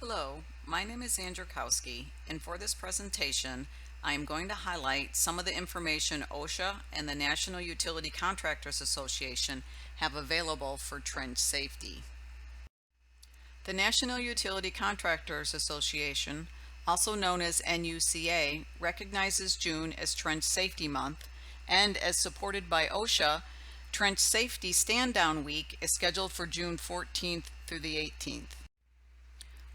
Hello, my name is Andrzejkowski, and for this presentation, I am going to highlight some of the information OSHA and the National Utility Contractors Association have available for trench safety. The National Utility Contractors Association, also known as NUCA, recognizes June as Trench Safety Month, and as supported by OSHA, Trench Safety Stand-Down Week is scheduled for June 14th through the 18th.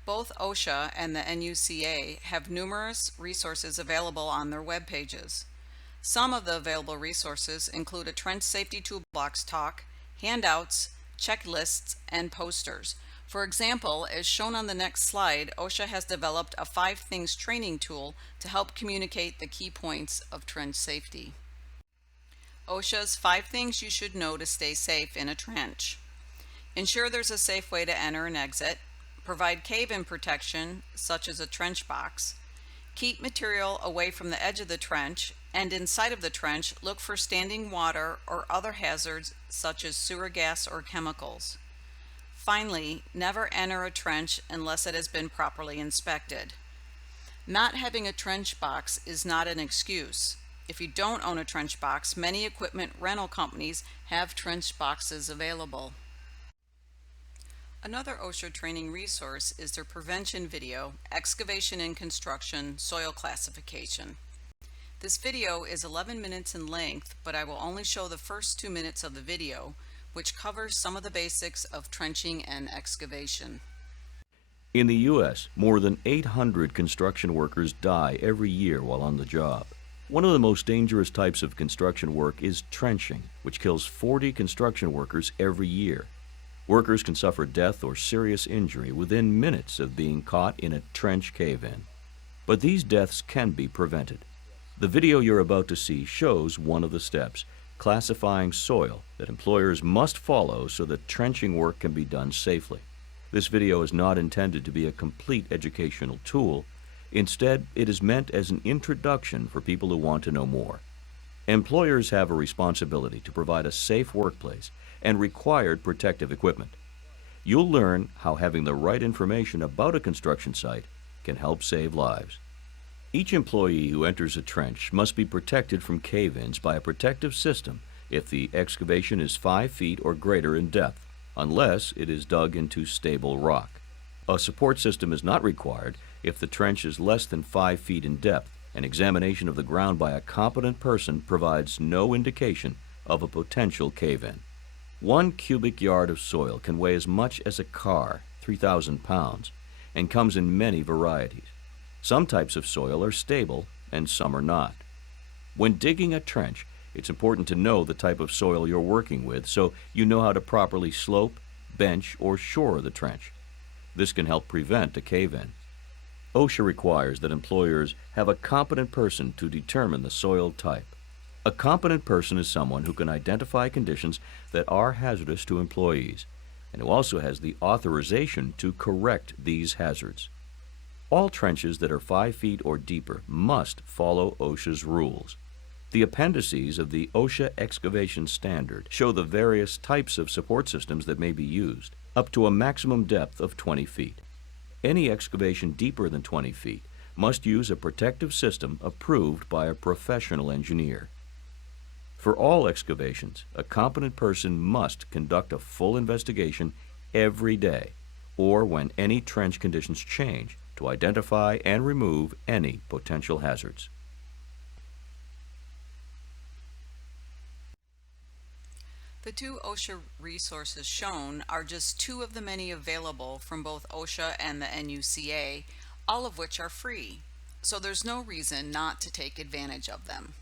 Both OSHA and the NUCA have numerous resources available on their web pages. Some of the available resources include a trench safety toolbox talk, handouts, checklists, and posters. For example, as shown on the next slide, OSHA has developed a 5 Things training tool to help communicate the key points of trench safety. OSHA's 5 Things You Should Know to Stay Safe in a Trench. Ensure there's a safe way to enter and exit. Provide cave-in protection, such as a trench box. Keep material away from the edge of the trench, and inside of the trench, look for standing water or other hazards such as sewer gas or chemicals. Finally, never enter a trench unless it has been properly inspected. Not having a trench box is not an excuse. If you don't own a trench box, many equipment rental companies have trench boxes available. Another OSHA training resource is their prevention video, Excavation and Construction Soil Classification. This video is 11 minutes in length, but I will only show the first 2 minutes of the video, which covers some of the basics of trenching and excavation. In the U.S., more than 800 construction workers die every year while on the job. One of the most dangerous types of construction work is trenching, which kills 40 construction workers every year. Workers can suffer death or serious injury within minutes of being caught in a trench cave-in. But these deaths can be prevented. The video you're about to see shows one of the steps, classifying soil, that employers must follow so that trenching work can be done safely. This video is not intended to be a complete educational tool. Instead, it is meant as an introduction for people who want to know more. Employers have a responsibility to provide a safe workplace and required protective equipment. You'll learn how having the right information about a construction site can help save lives. Each employee who enters a trench must be protected from cave-ins by a protective system if the excavation is 5 feet or greater in depth, unless it is dug into stable rock. A support system is not required if the trench is less than 5 feet in depth. An examination of the ground by a competent person provides no indication of a potential cave-in. 1 cubic yard of soil can weigh as much as a car, 3,000 pounds, and comes in many varieties. Some types of soil are stable and some are not. When digging a trench, it's important to know the type of soil you're working with so you know how to properly slope, bench, or shore the trench. This can help prevent a cave-in. OSHA requires that employers have a competent person to determine the soil type. A competent person is someone who can identify conditions that are hazardous to employees and who also has the authorization to correct these hazards. All trenches that are 5 feet or deeper must follow OSHA's rules. The appendices of the OSHA excavation standard show the various types of support systems that may be used, up to a maximum depth of 20 feet. Any excavation deeper than 20 feet must use a protective system approved by a professional engineer. For all excavations, a competent person must conduct a full investigation every day, or when any trench conditions change, to identify and remove any potential hazards. The 2 OSHA resources shown are just 2 of the many available from both OSHA and the NUCA, all of which are free, so there's no reason not to take advantage of them.